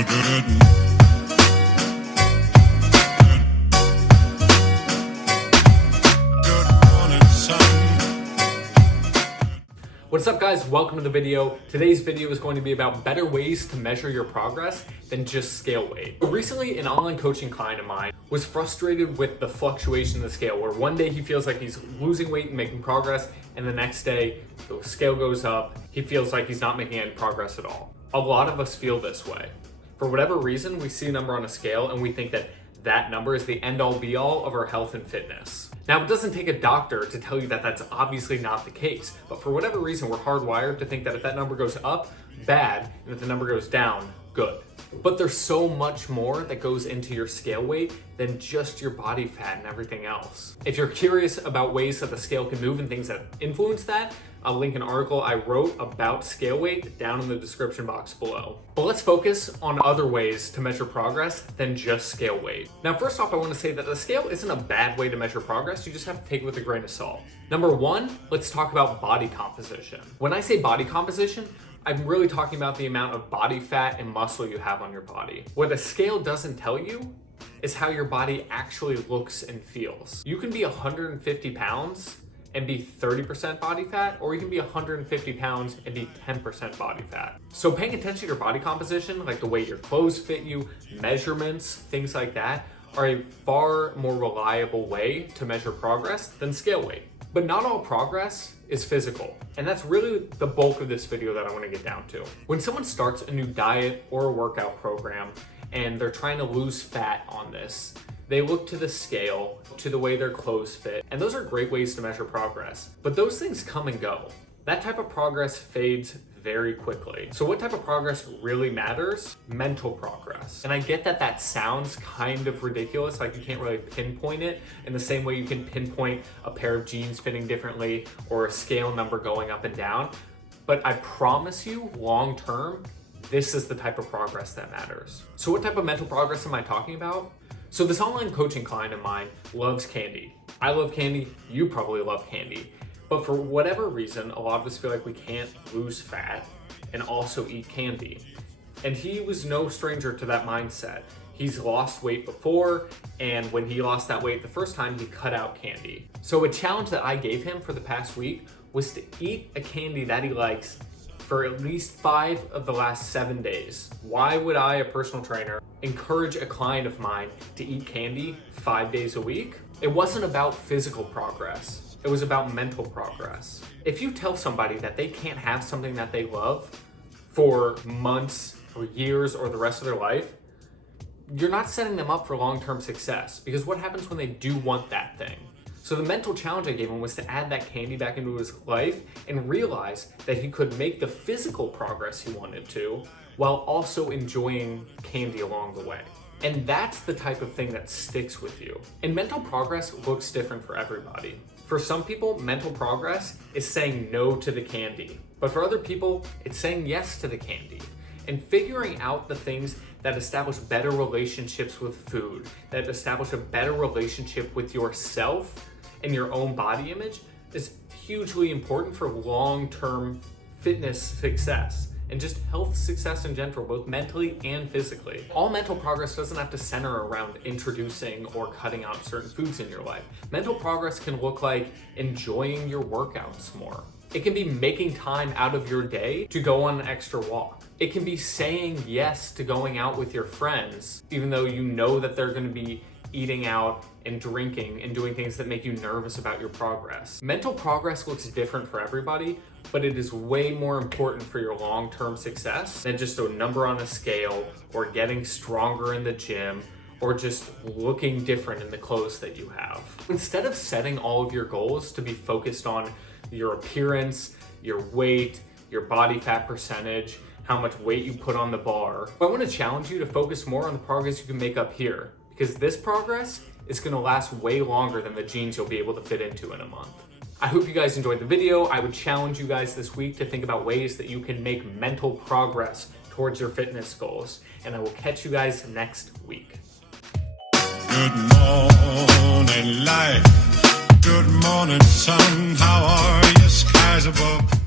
What's up guys, welcome to the video. Today's video is going to be about better ways to measure your progress than just scale weight. Recently, an online coaching client of mine was frustrated with the fluctuation of the scale, where one day he feels like he's losing weight and making progress, and the next day the scale goes up, he feels like he's not making any progress at all. A lot of us feel this way. For whatever reason, we see a number on a scale and we think that that number is the end all be all of our health and fitness. Now, it doesn't take a doctor to tell you that that's obviously not the case, but for whatever reason, we're hardwired to think that if that number goes up, bad, and if the number goes down, good. But there's so much more that goes into your scale weight than just your body fat and everything else. If you're curious about ways that the scale can move and things that influence that, I'll link an article I wrote about scale weight down in the description box below. But let's focus on other ways to measure progress than just scale weight. Now, first off, I want to say that the scale isn't a bad way to measure progress. You just have to take it with a grain of salt. Number one, let's talk about body composition. When I say body composition, I'm really talking about the amount of body fat and muscle you have on your body. What a scale doesn't tell you is how your body actually looks and feels. You can be 150 pounds and be 30% body fat, or you can be 150 pounds and be 10% body fat. So paying attention to your body composition, like the way your clothes fit you, measurements, things like that, are a far more reliable way to measure progress than scale weight. But not all progress is physical, and that's really the bulk of this video that I want to get down to. When someone starts a new diet or a workout program and they're trying to lose fat on this, they look to the scale, to the way their clothes fit, and those are great ways to measure progress. But those things come and go. That type of progress fades very quickly. So what type of progress really matters? Mental progress. And I get that that sounds kind of ridiculous, like you can't really pinpoint it in the same way you can pinpoint a pair of jeans fitting differently or a scale number going up and down. But I promise you, long term, this is the type of progress that matters. So what type of mental progress am I talking about? So this online coaching client of mine loves candy. I love candy, you probably love candy. But for whatever reason, a lot of us feel like we can't lose fat and also eat candy. And he was no stranger to that mindset. He's lost weight before, and when he lost that weight the first time, he cut out candy. So a challenge that I gave him for the past week was to eat a candy that he likes for at least 5 of the last 7 days. Why would I, a personal trainer, encourage a client of mine to eat candy 5 days a week? It wasn't about physical progress. It was about mental progress. If you tell somebody that they can't have something that they love for months or years or the rest of their life, you're not setting them up for long-term success, because what happens when they do want that thing? So the mental challenge I gave him was to add that candy back into his life and realize that he could make the physical progress he wanted to while also enjoying candy along the way. And that's the type of thing that sticks with you. And mental progress looks different for everybody. For some people, mental progress is saying no to the candy. But for other people, it's saying yes to the candy. And figuring out the things that establish better relationships with food, that establish a better relationship with yourself and your own body image is hugely important for long-term fitness success and just health success in general, both mentally and physically. All mental progress doesn't have to center around introducing or cutting out certain foods in your life. Mental progress can look like enjoying your workouts more. It can be making time out of your day to go on an extra walk. It can be saying yes to going out with your friends, even though you know that they're gonna be eating out and drinking and doing things that make you nervous about your progress. Mental progress looks different for everybody, but it is way more important for your long-term success than just a number on a scale or getting stronger in the gym or just looking different in the clothes that you have. Instead of setting all of your goals to be focused on your appearance, your weight, your body fat percentage, how much weight you put on the bar, I want to challenge you to focus more on the progress you can make up here, because this progress is going to last way longer than the jeans you'll be able to fit into in a month. I hope you guys enjoyed the video. I would challenge you guys this week to think about ways that you can make mental progress towards your fitness goals, and I will catch you guys next week. Good morning, life. Good morning, sun. How are you? Skies above.